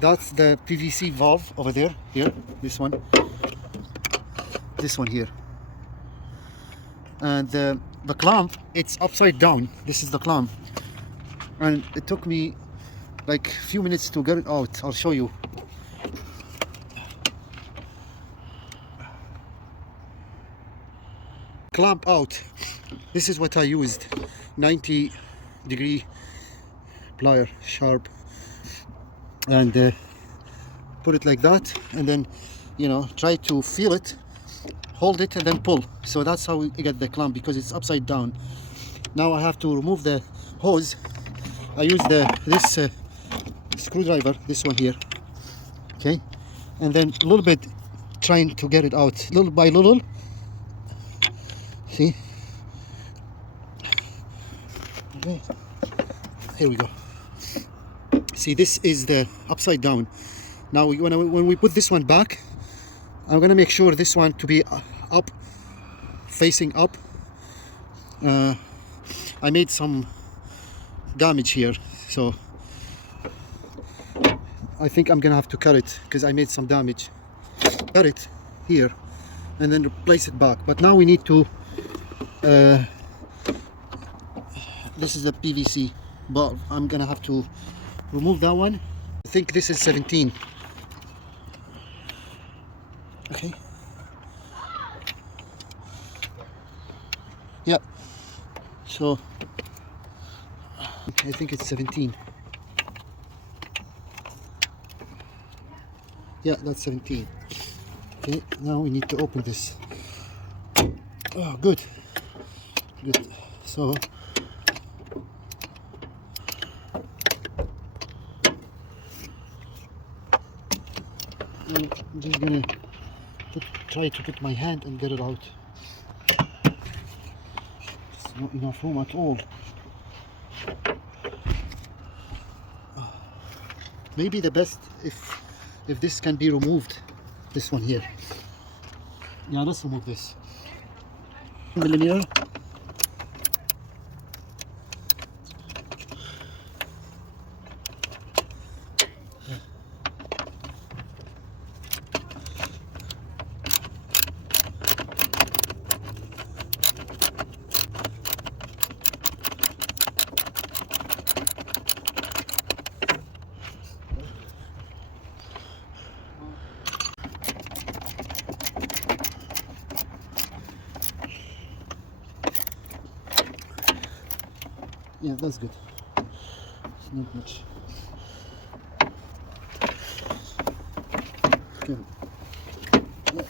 That's the PVC valve over there. Here, this one here, and the clamp, it's upside down. This is the clamp, and it took me like a few minutes to get it out. I'll show you. Clamp out. This is what I used. 90-degree plier, sharp, and put it like that, and then, you know, try to feel it, hold it, and then pull. So that's how we get the clamp, because it's upside down. Now I have to remove the hose. I use this screwdriver, this one here, okay, and then a little bit trying to get it out, little by little. See? Okay. Here we go. See, this is the upside down. Now when we put this one back, I'm gonna make sure this one to be up, facing up. I made some damage here, so I think I'm gonna have to cut it because I made some damage. Cut it here and then replace it back. But now we need to this is the PVC, but I'm gonna have to remove that one. I think this is 17. Okay. Yeah. So I think it's 17. Yeah, that's 17. Okay, now we need to open this. Oh, good. Good. So I'm just gonna try to put my hand and get it out. It's not enough room at all. Maybe the best if this can be removed, this one here. Yeah, let's remove this. Millimeter. Yeah, that's good. It's not much. Okay. Yeah.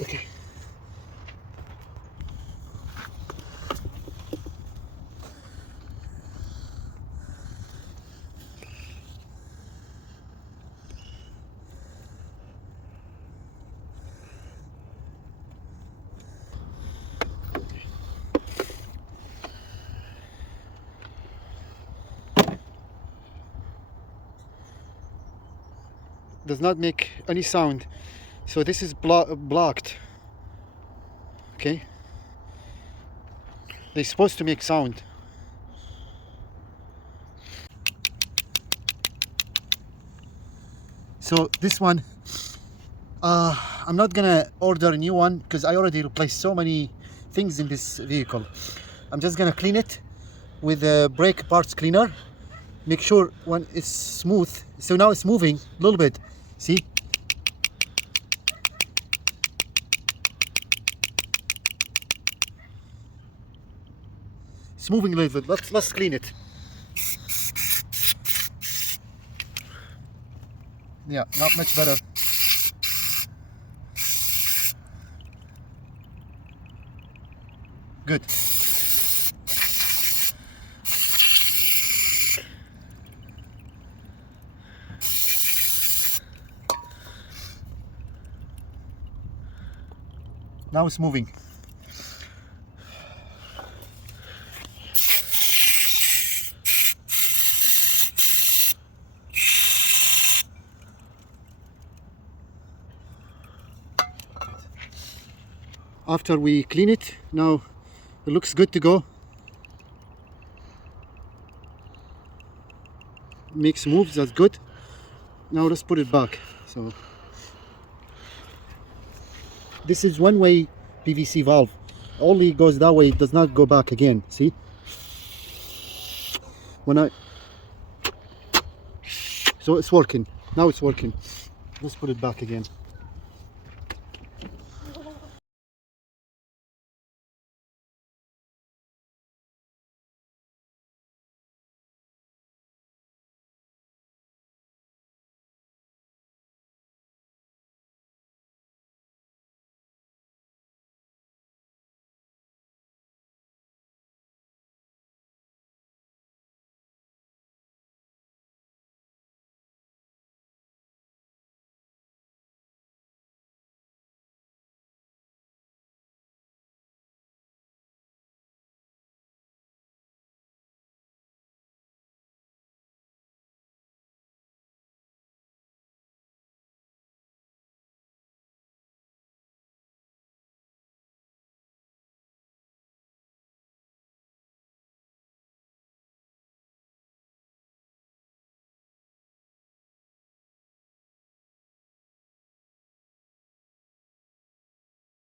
Okay. Does not make any sound, so this is blocked. Okay, they're supposed to make sound. So this one, I'm not gonna order a new one because I already replaced so many things in this vehicle. I'm just gonna clean it with a brake parts cleaner. Make sure when it's smooth. So now it's moving a little bit. See? It's moving a little bit. Let's clean it. Yeah, not much better. Good. Now it's moving. After we clean it, now it looks good to go. Makes moves, that's good. Now let's put it back. So this is one-way PVC valve. Only goes that way, it does not go back again. See? So it's working. Now it's working. Let's put it back again.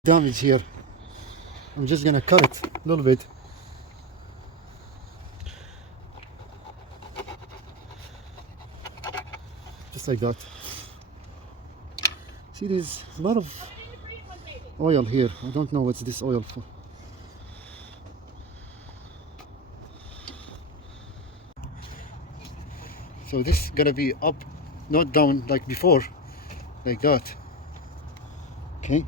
Damage here. I'm just gonna cut it a little bit. Just like that. See, there's a lot of oil here. I don't know what's this oil for. So this is gonna be up, not down like before, like that. Okay.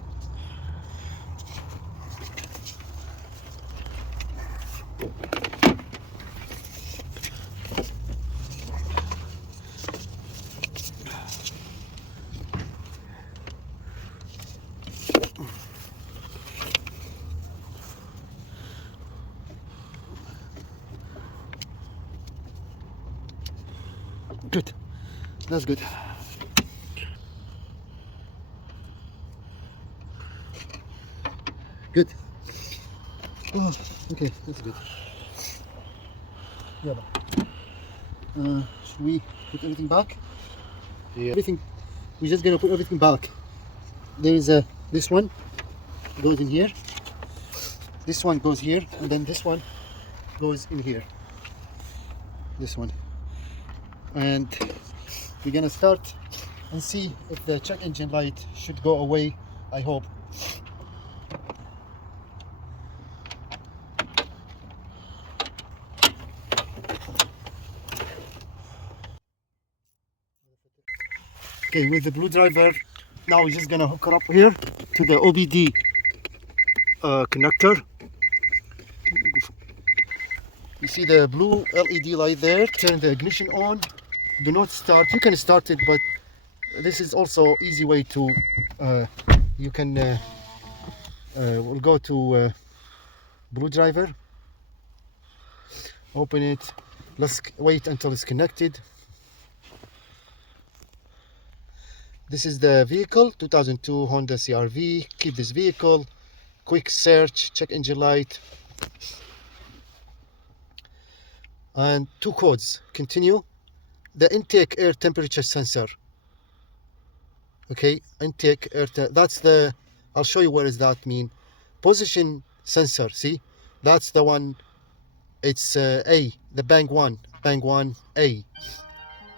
Good. That's good. Good. Oh, okay, that's good. Yeah. Should we put everything back? Yeah. Everything. We're just gonna put everything back. There is this one goes in here. This one goes here, and then this one goes in here. This one. And we're gonna start and see if the check engine light should go away. I hope. Okay, with the blue driver, now we're just gonna hook it up here to the OBD connector. You see the blue LED light there. Turn the ignition on. Do not start. You can start it, but this is also easy way to. You can. We'll go to blue driver. Open it. Let's wait until it's connected. This is the vehicle, 2002 Honda CRV. Keep this vehicle. Quick search. Check engine light. And 2 codes. Continue. The intake air temperature sensor. Okay, intake air. That's the. I'll show you what does that mean. Position sensor. See, that's the one. It's A. The bang one A.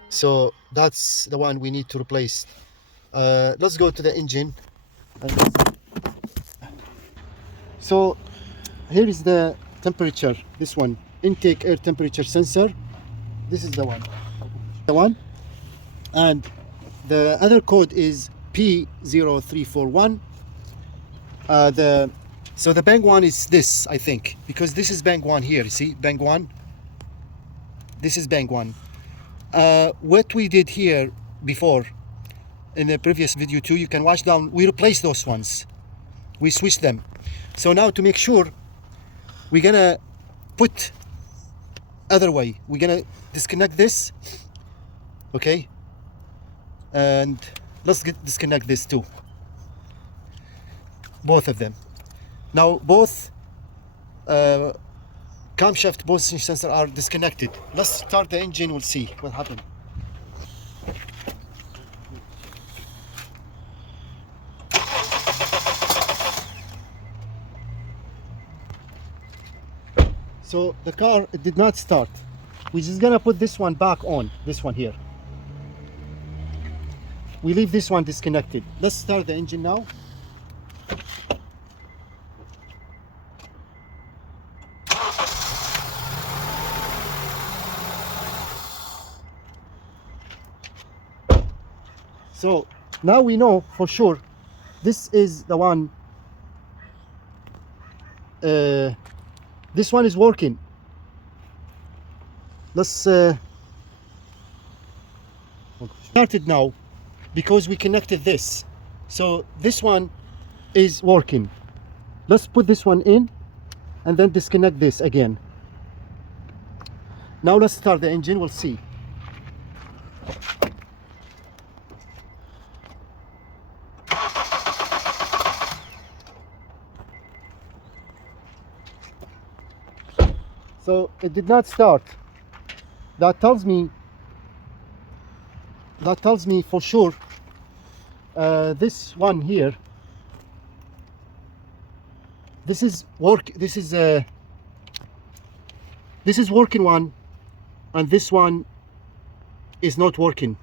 So that's the one we need to replace. Let's go to the engine. So here is the temperature. This one. Intake air temperature sensor. This is the one. And the other code is P0341. So the bang one is this, I think, because this is bang one here. See, bang one. This is bang one. What we did here before in the previous video too, you can watch down. We replaced those ones. we switch them. So now to make sure, we're gonna put other way. We're gonna disconnect this, okay, and let's disconnect this too, both of them. Now both camshaft position sensor are disconnected. Let's start the engine, we'll see what happened. So the car, it did not start. We're just gonna put this one back on, this one here. We leave this one disconnected. Let's start the engine now. So now we know for sure this is the one. This one is working. Let's start it now because we connected this. So this one is working. Let's put this one in and then disconnect this again. Now let's start the engine, we'll see. So it did not start. That tells me for sure this one here, this is working one, and this one is not working.